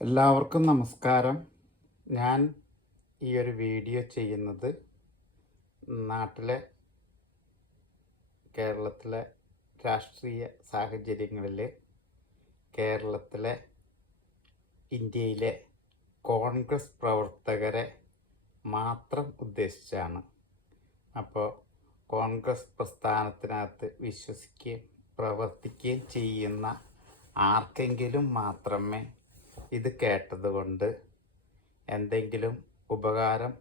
എല്ലാവർക്കും നമസ്കാരം. ഞാൻ ഈ ഒരു വീഡിയോ ചെയ്യുന്നത് കേരളത്തിലെ രാഷ്ട്രീയ സാഹചര്യങ്ങളിൽ കേരളത്തിലെ ഇന്ത്യയിലെ കോൺഗ്രസ് പ്രവർത്തകരെ മാത്രം ഉദ്ദേശിച്ചാണ്. അപ്പോൾ കോൺഗ്രസ് പ്രസ്ഥാനത്തിനകത്ത് വിശ്വസിക്കുകയും പ്രവർത്തിക്കുകയും ചെയ്യുന്ന ആർക്കെങ്കിലും മാത്രമേ ഇത് കേട്ടതുകൊണ്ട് എന്തെങ്കിലും ഉപകാരം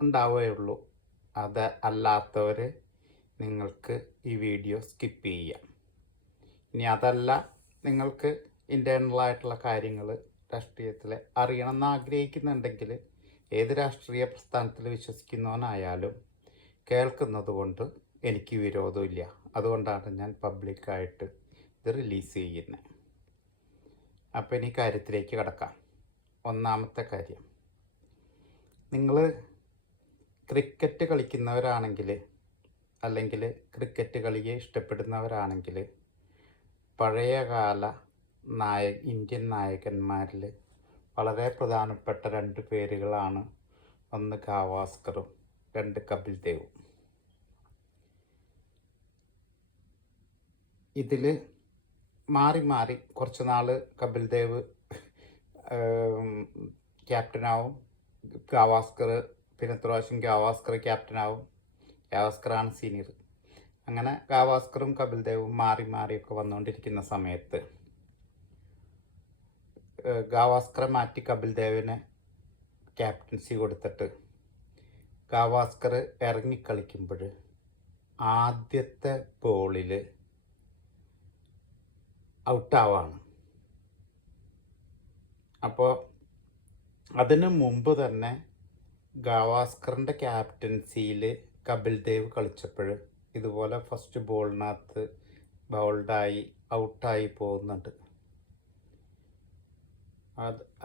ഉണ്ടാവുകയുള്ളൂ. അത് അല്ലാത്തവർ നിങ്ങൾക്ക് ഈ വീഡിയോ സ്കിപ്പ് ചെയ്യാം. ഇനി അതല്ല, നിങ്ങൾക്ക് ഇൻറ്റേർണലായിട്ടുള്ള കാര്യങ്ങൾ രാഷ്ട്രീയത്തിൽ അറിയണമെന്ന് ആഗ്രഹിക്കുന്നുണ്ടെങ്കിൽ ഏത് രാഷ്ട്രീയ പ്രസ്ഥാനത്തിൽ വിശ്വസിക്കുന്നവനായാലും കേൾക്കുന്നത് കൊണ്ട് എനിക്ക് വിരോധമില്ല. അതുകൊണ്ടാണ് ഞാൻ പബ്ലിക്കായിട്ട് ഇത് റിലീസ് ചെയ്യുന്നത്. അപ്പോൾ ഇനി കാര്യത്തിലേക്ക് കടക്കാം. ഒന്നാമത്തെ കാര്യം, നിങ്ങൾ ക്രിക്കറ്റ് കളിക്കുന്നവരാണെങ്കിൽ അല്ലെങ്കിൽ ക്രിക്കറ്റ് കളിയെ ഇഷ്ടപ്പെടുന്നവരാണെങ്കിൽ പഴയകാല ഇന്ത്യൻ നായകന്മാരിൽ വളരെ പ്രധാനപ്പെട്ട രണ്ട് പേരുകളാണ്, ഒന്ന് ഗാവാസ്കറും രണ്ട് കപിൽ ദേവും. ഇതിൽ മാറി മാറി കുറച്ച് നാൾ കപിൽ ദേവ് ക്യാപ്റ്റനാവും, ഗാവാസ്കർ പിന്നെ പ്രാവശ്യം ഗാവാസ്കർ ക്യാപ്റ്റനാവും. ഗാവാസ്കറാണ് സീനിയർ. അങ്ങനെ ഗാവാസ്കറും കപിൽ ദേവും മാറി മാറിയൊക്കെ വന്നുകൊണ്ടിരിക്കുന്ന സമയത്ത് ഗാവാസ്കറെ മാറ്റി കപിൽ ദേവിന് ക്യാപ്റ്റൻസി കൊടുത്തിട്ട് ഗാവാസ്കർ ഇറങ്ങിക്കളിക്കുമ്പോൾ ആദ്യത്തെ ബോളിൽ ഔട്ടാവാണ്. അപ്പോൾ അതിന് മുമ്പ് തന്നെ ഗാവാസ്കറിൻ്റെ ക്യാപ്റ്റൻസിയിൽ കപിൽ ദേവ് കളിച്ചപ്പോൾ ഇതുപോലെ ഫസ്റ്റ് ബോളിനകത്ത് ബൗൾഡായി ഔട്ടായി പോകുന്നുണ്ട്.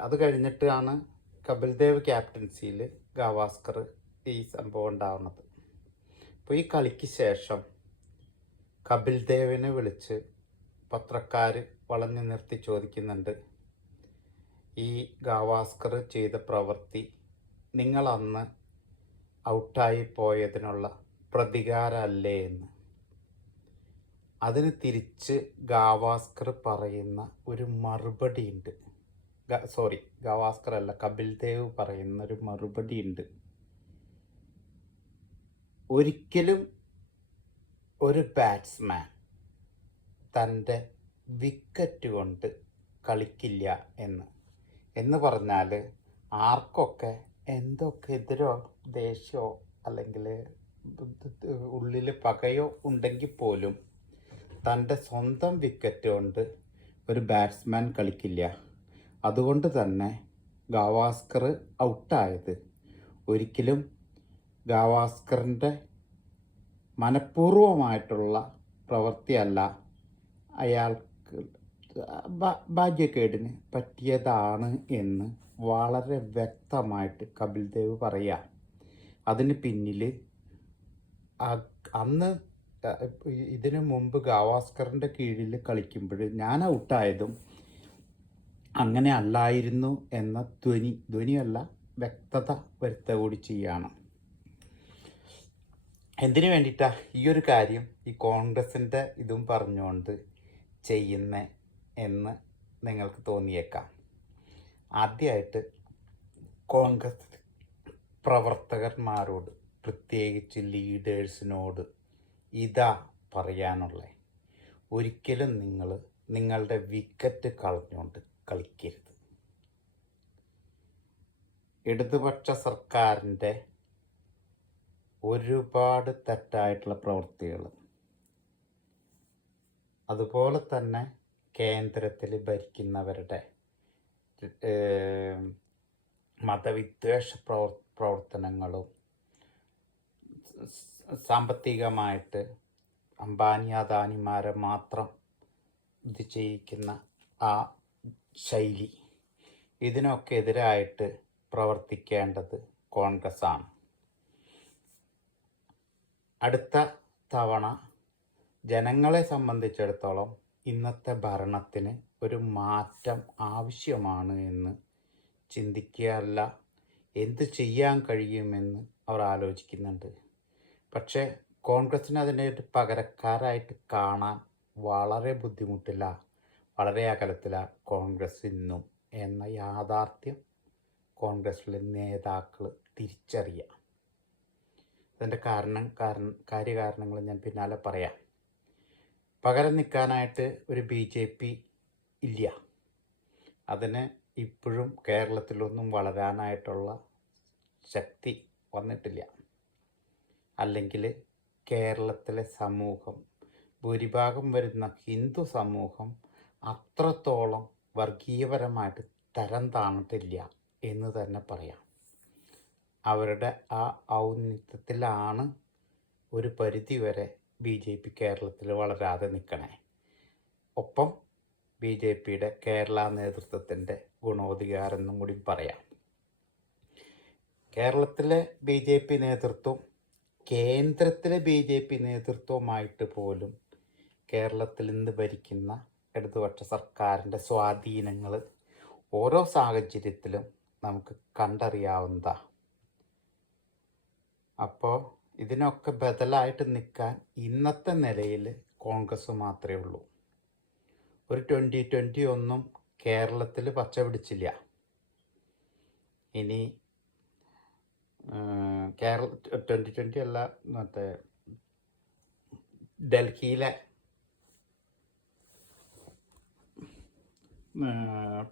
അത് കഴിഞ്ഞിട്ടാണ് കപിൽ ദേവ് ക്യാപ്റ്റൻസിയിൽ ഗാവാസ്കർ ഈ സംഭവം ഉണ്ടാവുന്നത്. അപ്പോൾ ഈ കളിക്ക് ശേഷം കപിൽ ദേവിനെ വിളിച്ച് പത്രക്കാർ വളഞ്ഞു നിർത്തി ചോദിക്കുന്നുണ്ട്, ഈ ഗാവാസ്കർ ചെയ്ത പ്രവൃത്തി നിങ്ങൾ അന്ന് ഔട്ടായി പോയതിനുള്ള പ്രതികാരമല്ലേ എന്ന്. അതിന് തിരിച്ച് ഗാവാസ്കർ പറയുന്ന ഒരു മറുപടി ഉണ്ട്. ഗാവാസ്കർ അല്ല, കപിൽ ദേവ് പറയുന്ന ഒരു മറുപടി ഉണ്ട്. ഒരിക്കലും ഒരു ബാറ്റ്സ്മാൻ തൻ്റെ വിക്കറ്റ് കൊണ്ട് കളിക്കില്ല എന്ന് പറഞ്ഞാൽ ആർക്കൊക്കെ എന്തൊക്കെ എതിരോ ദേഷ്യമോ അല്ലെങ്കിൽ ഉള്ളിൽ പകയോ ഉണ്ടെങ്കിൽ പോലും തൻ്റെ സ്വന്തം വിക്കറ്റ് കൊണ്ട് ഒരു ബാറ്റ്സ്മാൻ കളിക്കില്ല. അതുകൊണ്ട് തന്നെ ഗാവാസ്കർ ഔട്ടായത് ഒരിക്കലും ഗാവാസ്കറിൻ്റെ മനഃപൂർവമായിട്ടുള്ള പ്രവൃത്തിയല്ല, അയാൾക്ക് ഭാഗ്യക്കേടിന് പറ്റിയതാണ് എന്ന് വളരെ വ്യക്തമായിട്ട് കപിൽ ദേവ് പറയുക. അതിന് പിന്നിൽ അന്ന് ഇതിനു മുമ്പ് ഗാവാസ്കറിൻ്റെ കീഴിൽ കളിക്കുമ്പോൾ ഞാൻ ഔട്ടായതും അങ്ങനെ അല്ലായിരുന്നു എന്ന ധ്വനിയല്ല, വ്യക്തത വരുത്തുക കൂടി ചെയ്യുകയാണ്. എന്തിനു വേണ്ടിയിട്ടാണ് ഈ ഒരു കാര്യം ഈ കോൺഗ്രസിൻ്റെ ഇതും പറഞ്ഞുകൊണ്ട് ചെയ്യുന്ന എന്ന് നിങ്ങൾക്ക് തോന്നിയേക്കാം. ആദ്യമായിട്ട് കോൺഗ്രസ് പ്രവർത്തകന്മാരോട്, പ്രത്യേകിച്ച് ലീഡേഴ്സിനോട് ഇതാ പറയാനുള്ളത്, ഒരിക്കലും നിങ്ങൾ നിങ്ങളുടെ വിക്കറ്റ് കളഞ്ഞുകൊണ്ട് കളിക്കരുത്. ഇടതുപക്ഷ സർക്കാരിൻ്റെ ഒരുപാട് തെറ്റായിട്ടുള്ള പ്രവൃത്തികൾ, അതുപോലെ തന്നെ കേന്ദ്രത്തിൽ ഭരിക്കുന്നവരുടെ മതവിദ്വേഷ പ്രവർത്തനങ്ങളും സാമ്പത്തികമായിട്ട് അംബാനി അദാനിമാരെ മാത്രം ഇത് ചെയ്യിക്കുന്ന ആ ശൈലി, ഇതിനൊക്കെ എതിരായിട്ട് പ്രവർത്തിക്കേണ്ടത് കോൺഗ്രസ്സാണ്. അടുത്ത തവണ ജനങ്ങളെ സംബന്ധിച്ചിടത്തോളം ഇന്നത്തെ ഭരണത്തിന് ഒരു മാറ്റം ആവശ്യമാണ് എന്ന് ചിന്തിക്കുകയല്ല, എന്ത് ചെയ്യാൻ കഴിയുമെന്ന് അവർ ആലോചിക്കുന്നുണ്ട്. പക്ഷേ കോൺഗ്രസ്സിന് അതിനൊരു പകരക്കാരായിട്ട് കാണാൻ വളരെ ബുദ്ധിമുട്ടില്ല, വളരെ അകലത്തില കോൺഗ്രസ് ഇന്നും എന്ന യാഥാർത്ഥ്യം കോൺഗ്രസ്സിലെ നേതാക്കൾ തിരിച്ചറിയാം. അതിൻ്റെ കാര്യകാരണങ്ങൾ ഞാൻ പിന്നാലെ പറയാം. പകരം നിൽക്കാനായിട്ട് ഒരു BJP ഇല്ല. അതിന് ഇപ്പോഴും കേരളത്തിലൊന്നും വളരാനായിട്ടുള്ള ശക്തി വന്നിട്ടില്ല. അല്ലെങ്കിൽ കേരളത്തിലെ സമൂഹം, ഭൂരിഭാഗം വരുന്ന ഹിന്ദു സമൂഹം അത്രത്തോളം വർഗീയപരമായിട്ട് തരം താണിട്ടില്ല എന്ന് തന്നെ പറയാം. അവരുടെ ആ ഔന്നത്യത്തിലാണ് ഒരു പരിധിവരെ BJP കേരളത്തിൽ വളരാതെ നിൽക്കണേ. ഒപ്പം BJPയുടെ കേരള നേതൃത്വത്തിൻ്റെ ഗുണോധികാരെന്നും കൂടി പറയാം. കേരളത്തിലെ BJP നേതൃത്വം കേന്ദ്രത്തിലെ BJP നേതൃത്വമായിട്ട് പോലും കേരളത്തിൽ ഇന്ന് ഭരിക്കുന്ന ഇടതുപക്ഷ സർക്കാരിൻ്റെ സ്വാധീനങ്ങൾ ഓരോ സാഹചര്യത്തിലും നമുക്ക് കണ്ടറിയാവുന്നതാണ്. അപ്പോൾ ഇതിനൊക്കെ ബദലായിട്ട് നിൽക്കാൻ ഇന്നത്തെ നിലയിൽ കോൺഗ്രസ് മാത്രമേ ഉള്ളൂ. ഒരു 2020 ഒന്നും കേരളത്തിൽ പച്ച പിടിച്ചില്ല. ഇനി 2020 അല്ല, മറ്റേ ഡൽഹിയിലെ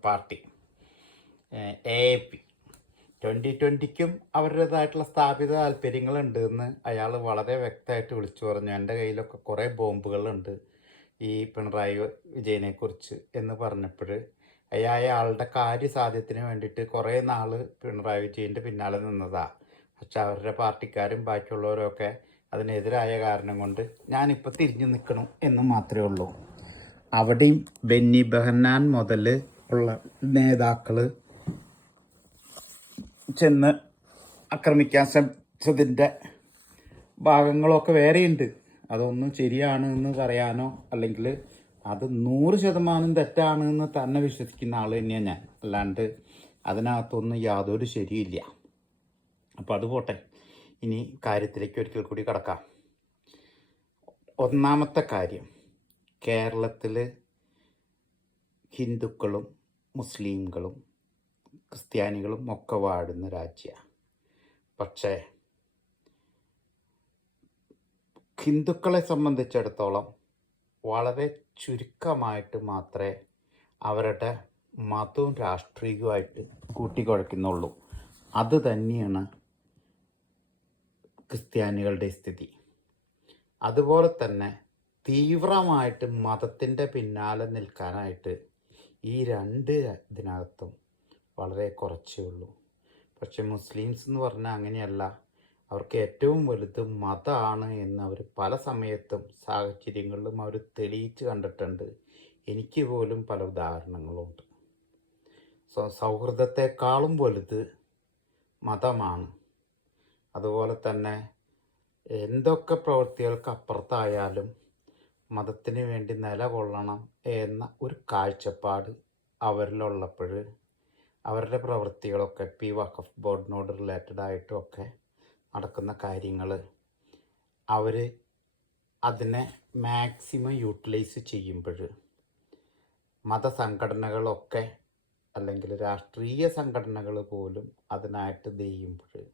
പാർട്ടി AAP 2020ക്കും അവരുടേതായിട്ടുള്ള സ്ഥാപിത താല്പര്യങ്ങളുണ്ടെന്ന് അയാൾ വളരെ വ്യക്തമായിട്ട് വിളിച്ചു പറഞ്ഞു. എൻ്റെ കയ്യിലൊക്കെ കുറേ ബോംബുകളുണ്ട് ഈ പിണറായി വിജയനെക്കുറിച്ച് എന്ന് പറഞ്ഞപ്പോൾ അയാളുടെ കാര്യസാധ്യത്തിന് വേണ്ടിയിട്ട് കുറേ നാൾ പിണറായി വിജയൻ്റെ പിന്നാലെ നിന്നതാണ്. പക്ഷെ അവരുടെ പാർട്ടിക്കാരും ബാക്കിയുള്ളവരൊക്കെ അതിനെതിരായ കാരണം കൊണ്ട് ഞാനിപ്പോൾ തിരിഞ്ഞു നിൽക്കണം എന്ന് മാത്രമേ ഉള്ളൂ. അവിടെയും ബെന്നി ബെഹന്നാൻ മുതൽ ഉള്ള നേതാക്കൾ ചെന്ന് ആക്രമിക്കാൻ ശ്രമിച്ചതിൻ്റെ ഭാഗങ്ങളൊക്കെ വേറെയുണ്ട്. അതൊന്നും ശരിയാണ് എന്ന് പറയാനോ അല്ലെങ്കിൽ അത് 100% തെറ്റാണ് എന്ന് തന്നെ വിശ്വസിക്കുന്ന ആൾ തന്നെയാണ് ഞാൻ. അല്ലാണ്ട് അതിനകത്തൊന്നും യാതൊരു ശരിയില്ല. അപ്പോൾ അത് പോട്ടെ, ഇനി കാര്യത്തിലേക്ക് ഒരിക്കൽ കൂടി കടക്കാം. ഒന്നാമത്തെ കാര്യം, കേരളത്തിൽ ഹിന്ദുക്കളും മുസ്ലിങ്ങളും ക്രിസ്ത്യാനികളും ഒക്കെ വാഴുന്ന രാജ്യമാണ്. പക്ഷേ ഹിന്ദുക്കളെ സംബന്ധിച്ചിടത്തോളം വളരെ ചുരുക്കമായിട്ട് മാത്രമേ അവരുടെ മതവും രാഷ്ട്രീയവുമായിട്ട് കൂട്ടിക്കുഴയ്ക്കുന്നുള്ളൂ. അത് തന്നെയാണ് ക്രിസ്ത്യാനികളുടെ സ്ഥിതി. അതുപോലെ തന്നെ തീവ്രമായിട്ട് മതത്തിൻ്റെ പിന്നാലെ നിൽക്കാനായിട്ട് ഈ രണ്ട് ഇതിനകത്തും വളരെ കുറച്ചേ ഉള്ളൂ. പക്ഷെ മുസ്ലിംസ് എന്ന് പറഞ്ഞാൽ അങ്ങനെയല്ല. അവർക്ക് ഏറ്റവും വലുത് മതമാണ് എന്ന് അവർ പല സമയത്തും സാഹചര്യങ്ങളിലും അവർ തെളിയിച്ച് കണ്ടിട്ടുണ്ട്. എനിക്ക് പോലും പല ഉദാഹരണങ്ങളുണ്ട്. സൗഹൃദത്തെക്കാളും വലുത് മതമാണ്. അതുപോലെ തന്നെ എന്തൊക്കെ പ്രവൃത്തികൾക്ക് അപ്പുറത്തായാലും മതത്തിന് വേണ്ടി നിലകൊള്ളണം എന്ന ഒരു കാഴ്ചപ്പാട് അവരിലുള്ളപ്പോൾ അവരുടെ പ്രവൃത്തികളൊക്കെ വഖഫ് ബോർഡിനോട് റിലേറ്റഡ് ആയിട്ടുമൊക്കെ നടക്കുന്ന കാര്യങ്ങൾ അവർ അതിനെ മാക്സിമം യൂട്ടിലൈസ് ചെയ്യുമ്പോൾ മതസംഘടനകളൊക്കെ അല്ലെങ്കിൽ രാഷ്ട്രീയ സംഘടനകൾ പോലും അതിനായിട്ട് ചെയ്യുമ്പോൾ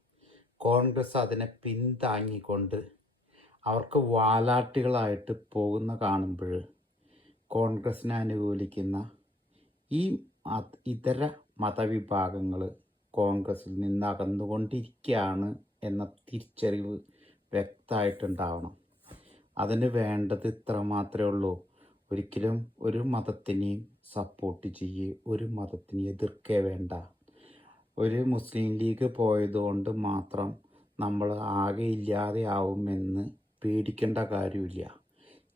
കോൺഗ്രസ് അതിനെ പിന്താങ്ങിക്കൊണ്ട് അവർക്ക് വാലാട്ടികളായിട്ട് പോകുന്ന കാണുമ്പോൾ കോൺഗ്രസിനെ അനുകൂലിക്കുന്ന ഈ ഇതര മതവിഭാഗങ്ങൾ കോൺഗ്രസിൽ നിന്ന് അകന്നുകൊണ്ടിരിക്കുകയാണ് എന്ന തിരിച്ചറിവ് വ്യക്തമായിട്ടുണ്ടാവണം. അതിന് വേണ്ടത് ഇത്ര മാത്രമേ ഉള്ളൂ. ഒരിക്കലും ഒരു മതത്തിനെയും സപ്പോർട്ട് ചെയ്യുക, ഒരു മതത്തിനെ എതിർക്കേ വേണ്ട. ഒരു മുസ്ലിം ലീഗ് പോയതുകൊണ്ട് മാത്രം നമ്മൾ ആകെ ഇല്ലാതെ ആവുമെന്ന് പേടിക്കേണ്ട കാര്യമില്ല.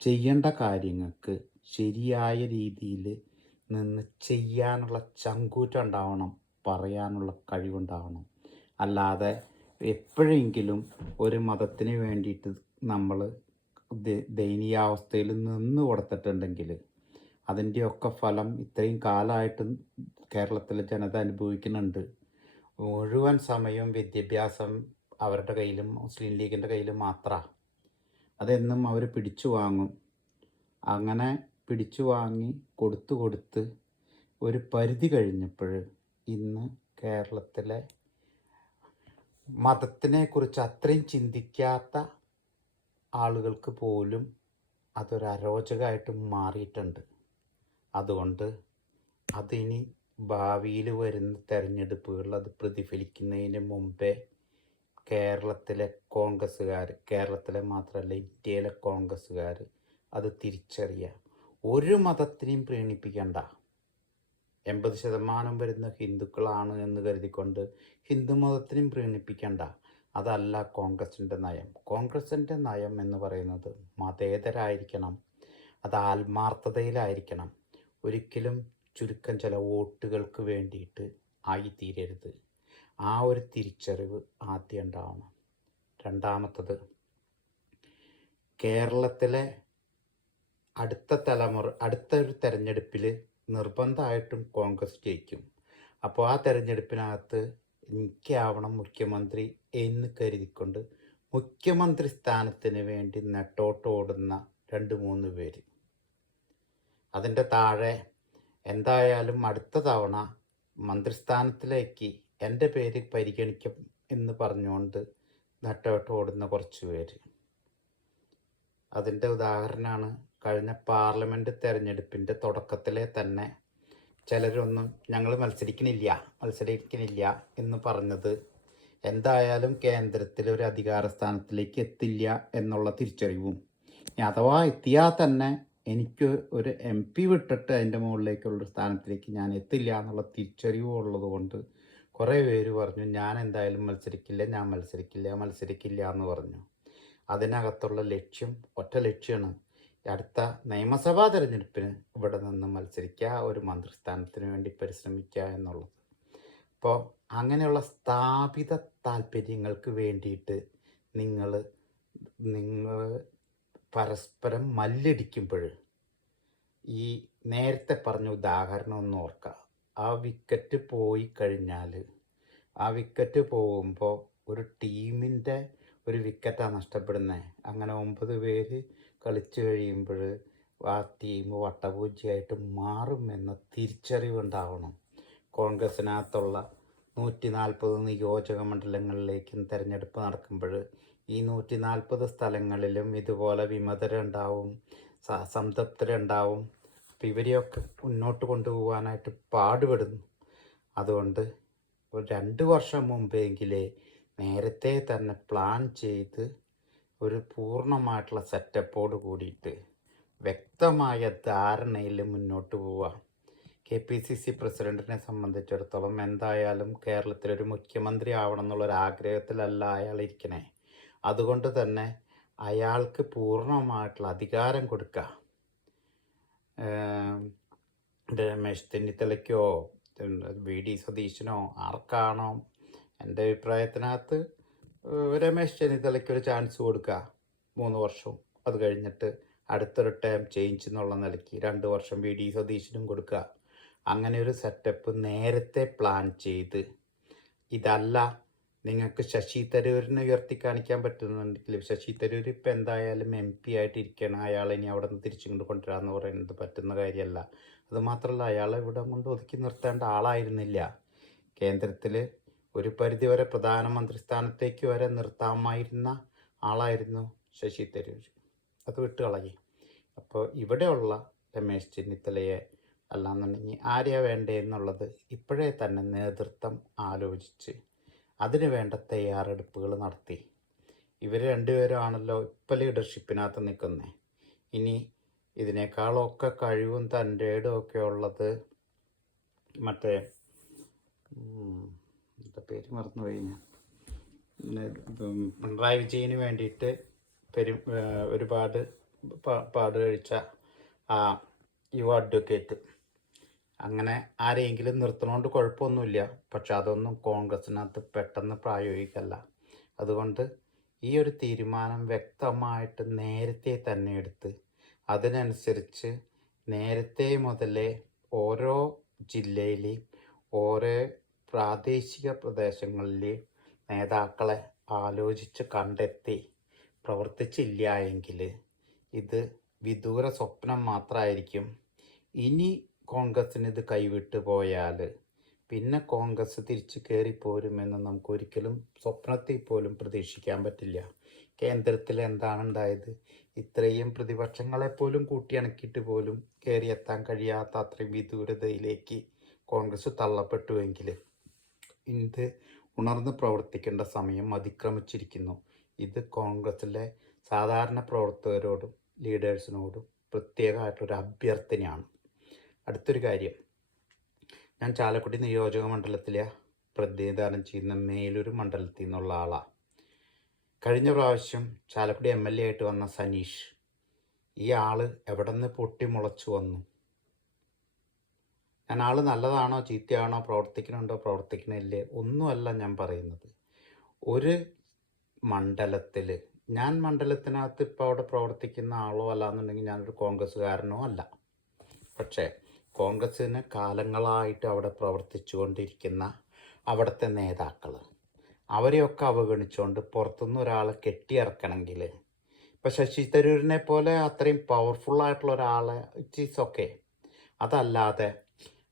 ചെയ്യേണ്ട കാര്യങ്ങൾക്ക് ശരിയായ രീതിയിൽ നിന്ന് ചെയ്യാനുള്ള ചങ്കൂറ്റം ഉണ്ടാവണം, പറയാനുള്ള കഴിവുണ്ടാവണം. അല്ലാതെ എപ്പോഴെങ്കിലും ഒരു മതത്തിന് വേണ്ടിയിട്ട് നമ്മൾ ദയനീയാവസ്ഥയിൽ നിന്ന് കൊടുത്തിട്ടുണ്ടെങ്കിൽ അതിൻ്റെയൊക്കെ ഫലം ഇത്രയും കാലമായിട്ടും കേരളത്തിലെ ജനത അനുഭവിക്കുന്നുണ്ട്. മുഴുവൻ സമയവും വിദ്യാഭ്യാസം അവരുടെ കയ്യിലും മുസ്ലിം ലീഗിൻ്റെ കയ്യിലും മാത്രമാണ്. അതെന്നും അവർ പിടിച്ചു വാങ്ങും. അങ്ങനെ പിടിച്ചു വാങ്ങി കൊടുത്ത് ഒരു പരിധി കഴിഞ്ഞപ്പോൾ ഇന്ന് കേരളത്തിലെ മതത്തിനെക്കുറിച്ച് അത്രയും ചിന്തിക്കാത്ത ആളുകൾക്ക് പോലും അതൊരു അരോചകമായിട്ട് മാറിയിട്ടുണ്ട്. അതുകൊണ്ട് അതിനി ഭാവിയിൽ വരുന്ന തെരഞ്ഞെടുപ്പുകളിൽ അത് പ്രതിഫലിക്കുന്നതിന് മുമ്പേ കേരളത്തിലെ കോൺഗ്രസ്സുകാർ, കേരളത്തിലെ മാത്രമല്ല ഇന്ത്യയിലെ കോൺഗ്രസ്സുകാർ അത് തിരിച്ചറിയുക. ഒരു മതത്തിനെയും പ്രീണിപ്പിക്കണ്ട. 80% വരുന്ന ഹിന്ദുക്കളാണ് എന്ന് കരുതിക്കൊണ്ട് ഹിന്ദു മതത്തിനെയും പ്രീണിപ്പിക്കണ്ട. അതല്ല കോൺഗ്രസിൻ്റെ നയം. കോൺഗ്രസിൻ്റെ നയം എന്ന് പറയുന്നത് മതേതരായിരിക്കണം, അത് ആത്മാർത്ഥതയിലായിരിക്കണം. ഒരിക്കലും ചുരുക്കം ചില വോട്ടുകൾക്ക് വേണ്ടിയിട്ട് ആയിത്തീരരുത്. ആ ഒരു തിരിച്ചറിവ് ആദ്യം ഉണ്ടാവണം. രണ്ടാമത്തത്, കേരളത്തിലെ അടുത്ത ഒരു തെരഞ്ഞെടുപ്പിൽ നിർബന്ധമായിട്ടും കോൺഗ്രസ് ജയിക്കും. അപ്പോൾ ആ തെരഞ്ഞെടുപ്പിനകത്ത് എനിക്കാവണം മുഖ്യമന്ത്രി എന്ന് കരുതിക്കൊണ്ട് മുഖ്യമന്ത്രി സ്ഥാനത്തിന് വേണ്ടി നെട്ടോട്ടോടുന്ന 2-3 പേര്. അതിൻ്റെ താഴെ എന്തായാലും അടുത്ത തവണ മന്ത്രിസ്ഥാനത്തിലേക്ക് എൻ്റെ പേര് പരിഗണിക്കും എന്ന് പറഞ്ഞുകൊണ്ട് നെട്ടോട്ടോടുന്ന കുറച്ച് പേര്. അതിൻ്റെ ഉദാഹരണമാണ് കഴിഞ്ഞ പാർലമെൻറ്റ് തെരഞ്ഞെടുപ്പിൻ്റെ തുടക്കത്തിലെ തന്നെ ചിലരൊന്നും ഞങ്ങൾ മത്സരിക്കണില്ല എന്ന് പറഞ്ഞത് എന്തായാലും കേന്ദ്രത്തിൽ ഒരു അധികാര സ്ഥാനത്തിലേക്ക് എത്തില്ല എന്നുള്ള തിരിച്ചറിവും, അഥവാ എത്തിയാൽ തന്നെ എനിക്ക് ഒരു MP വിട്ടിട്ട് അതിൻ്റെ മുകളിലേക്കുള്ള സ്ഥാനത്തിലേക്ക് ഞാൻ എത്തില്ല എന്നുള്ള തിരിച്ചറിവും ഉള്ളത് കൊണ്ട് കുറേ പേര് പറഞ്ഞു ഞാൻ എന്തായാലും മത്സരിക്കില്ല എന്ന് പറഞ്ഞു. അതിനകത്തുള്ള ലക്ഷ്യം ഒറ്റ ലക്ഷ്യമാണ്, അടുത്ത നിയമസഭാ തെരഞ്ഞെടുപ്പിന് ഇവിടെ നിന്ന് മത്സരിക്കുക, ഒരു മന്ത്രിസ്ഥാനത്തിന് വേണ്ടി പരിശ്രമിക്കുക എന്നുള്ളത്. അപ്പോൾ അങ്ങനെയുള്ള സ്ഥാപിത താല്പര്യങ്ങൾക്ക് വേണ്ടിയിട്ട് നിങ്ങൾ പരസ്പരം മല്ലടിക്കുമ്പോൾ ഈ നേരത്തെ പറഞ്ഞ ഉദാഹരണം ഒന്ന് ഓർക്കുക. ആ വിക്കറ്റ് പോയി കഴിഞ്ഞാൽ ആ വിക്കറ്റ് പോകുമ്പോൾ ഒരു ടീമിൻ്റെ ഒരു വിക്കറ്റാണ് നഷ്ടപ്പെടുന്നത്. അങ്ങനെ 9 പേര് കളിച്ചു കഴിയുമ്പോൾ ആ ടീം വട്ടപൂജ്യമായിട്ട് മാറുമെന്ന തിരിച്ചറിവുണ്ടാവണം. കോൺഗ്രസിനകത്തുള്ള 140 നിയോജക മണ്ഡലങ്ങളിലേക്കും തിരഞ്ഞെടുപ്പ് നടക്കുമ്പോൾ ഈ 140 സ്ഥലങ്ങളിലും ഇതുപോലെ വിമതരുണ്ടാവും, സംതൃപ്തരുണ്ടാവും. അപ്പം ഇവരെയൊക്കെ മുന്നോട്ട് കൊണ്ടുപോകാനായിട്ട് പാടുപെടുന്നു. അതുകൊണ്ട് ഒരു 2 വർഷം മുമ്പെങ്കിലേ നേരത്തെ തന്നെ പ്ലാൻ ചെയ്ത് ഒരു പൂർണ്ണമായിട്ടുള്ള സെറ്റപ്പോട് കൂടിയിട്ട് വ്യക്തമായ ധാരണയിൽ മുന്നോട്ട് പോവുക. KPCC പ്രസിഡൻറ്റിനെ സംബന്ധിച്ചിടത്തോളം എന്തായാലും കേരളത്തിലൊരു മുഖ്യമന്ത്രി ആവണം എന്നുള്ളൊരാഗ്രഹത്തിലല്ല അയാൾ ഇരിക്കണേ. അതുകൊണ്ട് തന്നെ അയാൾക്ക് പൂർണ്ണമായിട്ടുള്ള അധികാരം കൊടുക്കുക. രമേശ് ചെന്നിത്തലയ്ക്കോ VD സതീശനോ ആർക്കാണോ, എൻ്റെ അഭിപ്രായത്തിനകത്ത് രമേശ് ചെന്നിത്തലയ്ക്കൊരു ചാൻസ് കൊടുക്കുക 3 വർഷവും. അത് കഴിഞ്ഞിട്ട് അടുത്തൊരു ടേം ചേഞ്ച് എന്നുള്ള നിലയ്ക്ക് 2 വർഷം VD സതീശനും കൊടുക്കുക. അങ്ങനെ ഒരു സെറ്റപ്പ് നേരത്തെ പ്ലാൻ ചെയ്ത്, ഇതല്ല നിങ്ങൾക്ക് ശശി തരൂരിനെ ഉയർത്തി കാണിക്കാൻ പറ്റുന്നുണ്ടെങ്കിൽ, ശശി തരൂർ ഇപ്പം എന്തായാലും MP ആയിട്ടിരിക്കുകയാണ്, അയാൾ ഇനി അവിടെ നിന്ന് തിരിച്ചു കൊണ്ടുവരാമെന്ന് പറയുന്നത് പറ്റുന്ന കാര്യമല്ല. അതുമാത്രമല്ല അയാളെ ഇവിടെ കൊണ്ട് ഒതുക്കി നിർത്തേണ്ട ആളായിരുന്നില്ല. കേന്ദ്രത്തിൽ ഒരു പരിധിവരെ പ്രധാനമന്ത്രി സ്ഥാനത്തേക്ക് വരെ നിർത്താമായിരുന്ന ആളായിരുന്നു ശശി തരൂർ. അത് വിട്ട് കളയി. അപ്പോൾ ഇവിടെയുള്ള രമേശ് ചെന്നിത്തലയെ അല്ലാന്നുണ്ടെങ്കിൽ ആരെയാ വേണ്ടേ എന്നുള്ളത് ഇപ്പോഴേ തന്നെ നേതൃത്വം ആലോചിച്ച് അതിന് വേണ്ട തയ്യാറെടുപ്പുകൾ നടത്തി. ഇവർ 2 പേരുമാണല്ലോ ഇപ്പം ലീഡർഷിപ്പിനകത്ത് നിൽക്കുന്നത്. ഇനി ഇതിനേക്കാളൊക്കെ കഴിവും തൻ്റെടും ഒക്കെ ഉള്ളത് മറ്റേ എന്താ പേര് മറന്നുപോയി ഞാൻ, പിണറായി വിജയന് വേണ്ടിയിട്ട് ഒരുപാട് പാട് കഴിച്ച ആ യുവ അഡ്വക്കേറ്റ്, അങ്ങനെ ആരെയെങ്കിലും നിർത്തണോണ്ട് കുഴപ്പമൊന്നുമില്ല. പക്ഷെ അതൊന്നും കോൺഗ്രസിനകത്ത് പെട്ടെന്ന് പ്രായോഗികമല്ല. അതുകൊണ്ട് ഈ ഒരു തീരുമാനം വ്യക്തമായിട്ട് നേരത്തെ തന്നെ എടുത്ത് അതിനനുസരിച്ച് നേരത്തെ മുതലേ ഓരോ ജില്ലയിലെയും ഓരോ പ്രാദേശിക പ്രദേശങ്ങളിലെ നേതാക്കളെ ആലോചിച്ച് കണ്ടെത്തി പ്രവർത്തിച്ചില്ല എങ്കിൽ ഇത് വിദൂര സ്വപ്നം മാത്രമായിരിക്കും. ഇനി കോൺഗ്രസ്സിന് ഇത് കൈവിട്ട് പോയാൽ പിന്നെ കോൺഗ്രസ് തിരിച്ചു കയറിപ്പോരുമെന്ന് നമുക്കൊരിക്കലും സ്വപ്നത്തിൽ പോലും പ്രതീക്ഷിക്കാൻ പറ്റില്ല. കേന്ദ്രത്തിൽ എന്താണ് ഉണ്ടായത്? ഇത്രയും പ്രതിപക്ഷങ്ങളെപ്പോലും കൂട്ടിയണക്കിയിട്ട് പോലും കയറിയെത്താൻ കഴിയാത്ത അത്രയും വിദൂരതയിലേക്ക് കോൺഗ്രസ് തള്ളപ്പെട്ടുവെങ്കിൽ ഇത് ഉണർന്ന് പ്രവർത്തിക്കേണ്ട സമയം അതിക്രമിച്ചിരിക്കുന്നു. ഇത് കോൺഗ്രസിലെ സാധാരണ പ്രവർത്തകരോടും ലീഡേഴ്സിനോടും പ്രത്യേകമായിട്ടൊരു അഭ്യർത്ഥനയാണ്. അടുത്തൊരു കാര്യം, ഞാൻ ചാലക്കുടി നിയോജക മണ്ഡലത്തിലെ പ്രതിനിധാനം ചെയ്യുന്ന മേലൂർ മണ്ഡലത്തിൽ നിന്നുള്ള ആളാണ്. കഴിഞ്ഞ പ്രാവശ്യം ചാലക്കുടി MLA ആയിട്ട് വന്ന സനീഷ്, ഈ ആള് എവിടെ നിന്ന് പൊട്ടി മുളച്ചു വന്നു? ഞാൻ ആള് നല്ലതാണോ ചീത്തയാണോ, പ്രവർത്തിക്കണുണ്ടോ പ്രവർത്തിക്കണില്ലേ ഒന്നുമല്ല ഞാൻ പറയുന്നത്. ഒരു മണ്ഡലത്തിൽ, ഞാൻ മണ്ഡലത്തിനകത്ത് ഇപ്പോൾ അവിടെ പ്രവർത്തിക്കുന്ന ആളോ അല്ലാന്നുണ്ടെങ്കിൽ ഞാനൊരു കോൺഗ്രസ്സുകാരനോ അല്ല. പക്ഷേ കോൺഗ്രസ്സിന് കാലങ്ങളായിട്ട് അവിടെ പ്രവർത്തിച്ചു കൊണ്ടിരിക്കുന്ന അവിടുത്തെ നേതാക്കൾ, അവരെയൊക്കെ അവഗണിച്ചുകൊണ്ട് പുറത്തുനിന്ന് ഒരാളെ കെട്ടിയിറക്കണമെങ്കിൽ, ഇപ്പം ശശി തരൂരിനെ പോലെ അത്രയും പവർഫുള്ളായിട്ടുള്ള ഒരാളെ ഇറ്റ് ഈസ് ഓക്കെ. അതല്ലാതെ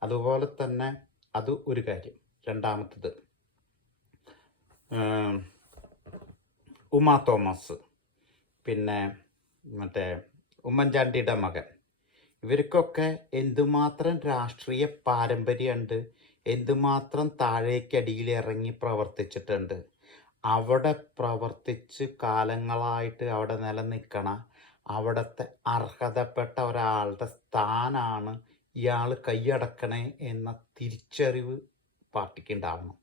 അതുപോലെ തന്നെ അത് ഒരു കാര്യം. രണ്ടാമത്തത്, ഉമാ തോമസ്, പിന്നെ മറ്റേ ഉമ്മൻചാണ്ടിയുടെ മകൻ, ഇവർക്കൊക്കെ എന്തുമാത്രം രാഷ്ട്രീയ പാരമ്പര്യമുണ്ട്, എന്തുമാത്രം താഴേക്കടിയിൽ ഇറങ്ങി പ്രവർത്തിച്ചിട്ടുണ്ട്. അവിടെ പ്രവർത്തിച്ച് കാലങ്ങളായിട്ട് അവിടെ നിലനിൽക്കണ അവിടുത്തെ അർഹതപ്പെട്ട ഒരാളുടെ സ്ഥാനമാണ് ഇയാൾ കൈയടക്കണേ എന്ന തിരിച്ചറിവ് പാർട്ടിക്ക് ഉണ്ടാവണം.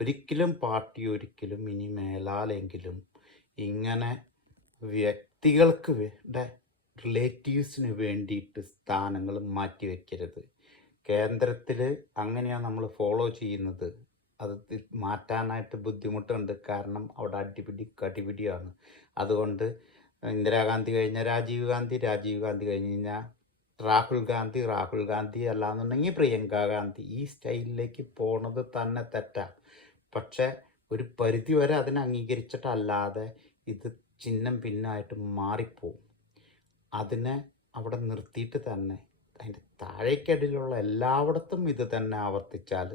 ഒരിക്കലും ഇനി മേലാലെങ്കിലും ഇങ്ങനെ വ്യക്തികൾക്ക് റിലേറ്റീവ്സിന് വേണ്ടിയിട്ട് സ്ഥാനങ്ങൾ മാറ്റിവെക്കരുത്. കേന്ദ്രത്തിൽ അങ്ങനെയാണ് നമ്മൾ ഫോളോ ചെയ്യുന്നത്. അത് മാറ്റാനായിട്ട് ബുദ്ധിമുട്ടുണ്ട്. കാരണം അവിടെ കടിപിടിയാണ്. അതുകൊണ്ട് ഇന്ദിരാഗാന്ധി കഴിഞ്ഞാൽ രാജീവ് ഗാന്ധി കഴിഞ്ഞ് കഴിഞ്ഞാൽ രാഹുൽ ഗാന്ധി അല്ലാന്നുണ്ടെങ്കിൽ പ്രിയങ്ക ഗാന്ധി, ഈ സ്റ്റൈലിലേക്ക് പോണത് തന്നെ തെറ്റാണ്. പക്ഷെ ഒരു പരിധി വരെ അതിനെ അംഗീകരിച്ചിട്ടല്ലാതെ ഇത് ചിഹ്നം ഭിന്നമായിട്ട് മാറിപ്പോവും. അതിനെ അവിടെ നിർത്തിയിട്ട് തന്നെ അതിൻ്റെ താഴേക്കടിയിലുള്ള എല്ലായിടത്തും ഇത് തന്നെ ആവർത്തിച്ചാൽ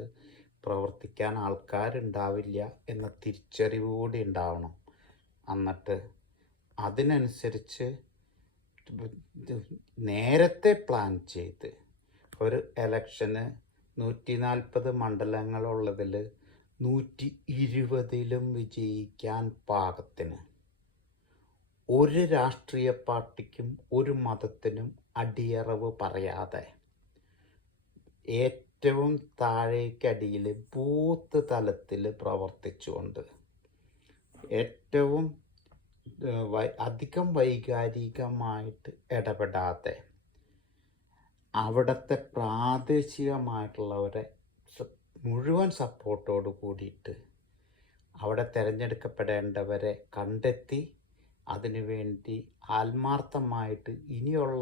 പ്രവർത്തിക്കാൻ ആൾക്കാരുണ്ടാവില്ല എന്ന തിരിച്ചറിവ് കൂടി ഉണ്ടാവണം. എന്നിട്ട് അതിനനുസരിച്ച് നേരത്തെ പ്ലാൻ ചെയ്ത് ഒരു ഇലക്ഷന് 140 മണ്ഡലങ്ങളുള്ളതിൽ 120ലും വിജയിക്കാൻ പാകത്തിന് ഒരു രാഷ്ട്രീയ പാർട്ടിക്കും ഒരു മതത്തിനും അടിയറവ് പറയാതെ ഏറ്റവും താഴേക്കടിയിൽ ബൂത്ത് തലത്തിൽ പ്രവർത്തിച്ചുകൊണ്ട് ഏറ്റവും അധികം വൈകാരികമായിട്ട് ഇടപെടാതെ അവിടുത്തെ പ്രാദേശികമായിട്ടുള്ളവരെ മുഴുവൻ സപ്പോർട്ടോട് കൂടിയിട്ട് അവിടെ തിരഞ്ഞെടുക്കപ്പെടേണ്ടവരെ കണ്ടെത്തി അതിനുവേണ്ടി ആത്മാർത്ഥമായിട്ട് ഇനിയുള്ള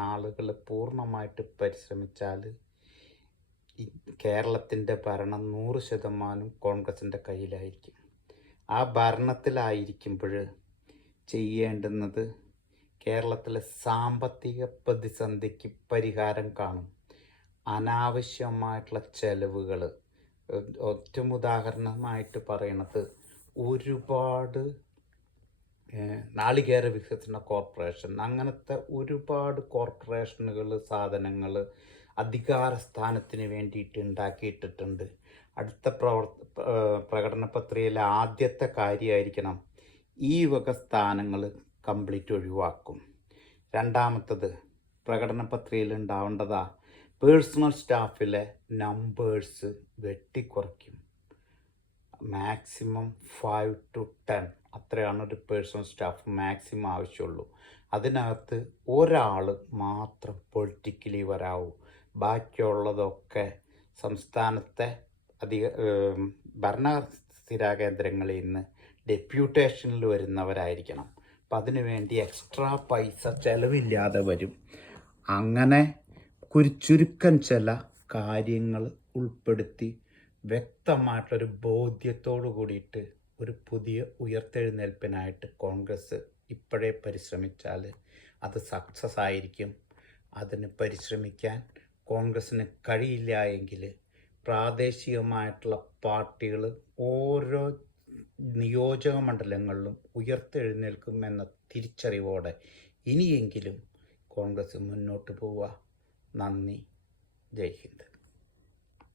നാളുകൾ പൂർണ്ണമായിട്ട് പരിശ്രമിച്ചാൽ കേരളത്തിൻ്റെ ഭരണം 100% കോൺഗ്രസിൻ്റെ കയ്യിലായിരിക്കും. ആ ഭരണത്തിലായിരിക്കുമ്പോൾ ചെയ്യേണ്ടുന്നത് കേരളത്തിലെ സാമ്പത്തിക പ്രതിസന്ധിക്ക് പരിഹാരം കാണും. അനാവശ്യമായിട്ടുള്ള ചെലവുകൾ, ഏറ്റവും ഉദാഹരണമായിട്ട് പറയണത് ഒരുപാട് നാളികേര വികസന കോർപ്പറേഷൻ, അങ്ങനത്തെ ഒരുപാട് കോർപ്പറേഷനുകൾ, സാധനങ്ങൾ അധികാര സ്ഥാനത്തിന് വേണ്ടിയിട്ട് ഉണ്ടാക്കിയിട്ടിട്ടുണ്ട്. അടുത്ത പ്രകടന പത്രികയിലെ ആദ്യത്തെ കാര്യമായിരിക്കണം ഈ വക സ്ഥാനങ്ങൾ കംപ്ലീറ്റ് ഒഴിവാക്കും. രണ്ടാമത്തത് പ്രകടന പത്രികയിൽ ഉണ്ടാവേണ്ടതാ പേഴ്സണൽ സ്റ്റാഫിലെ നമ്പേഴ്സ് വെട്ടിക്കുറയ്ക്കും. മാക്സിമം 5 to 10 അത്രയാണ് ഒരു പേഴ്സണൽ സ്റ്റാഫ് മാക്സിമം ആവശ്യമുള്ളൂ. അതിനകത്ത് ഒരാൾ മാത്രം പൊളിറ്റിക്കലി വരാവൂ. ബാക്കിയുള്ളതൊക്കെ സംസ്ഥാനത്തെ ഭരണ സ്ഥിരാകേന്ദ്രങ്ങളിൽ നിന്ന് ഡെപ്യൂട്ടേഷനിൽ വരുന്നവരായിരിക്കണം. അപ്പം അതിനു വേണ്ടി എക്സ്ട്രാ പൈസ ചിലവില്ലാതെ വരും. അങ്ങനെ ചുരുക്കം ചില കാര്യങ്ങൾ ഉൾപ്പെടുത്തി വ്യക്തമായിട്ടൊരു ബോധ്യത്തോടു കൂടിയിട്ട് ഒരു പുതിയ ഉയർത്തെഴുന്നേൽപ്പിനായിട്ട് കോൺഗ്രസ് ഇപ്പോഴേ പരിശ്രമിച്ചാൽ അത് സക്സസ് ആയിരിക്കും. അതിന് പരിശ്രമിക്കാൻ കോൺഗ്രസ്സിന് കഴിയില്ല എങ്കിൽ പ്രാദേശികമായിട്ടുള്ള പാർട്ടികൾ ഓരോ നിയോജക മണ്ഡലങ്ങളിലും ഉയർത്തെഴുന്നേൽക്കും എന്ന തിരിച്ചറിവോടെ ഇനിയെങ്കിലും കോൺഗ്രസ് മുന്നോട്ട് പോവുക. നന്ദി. ജയ് ഹിന്ദ്.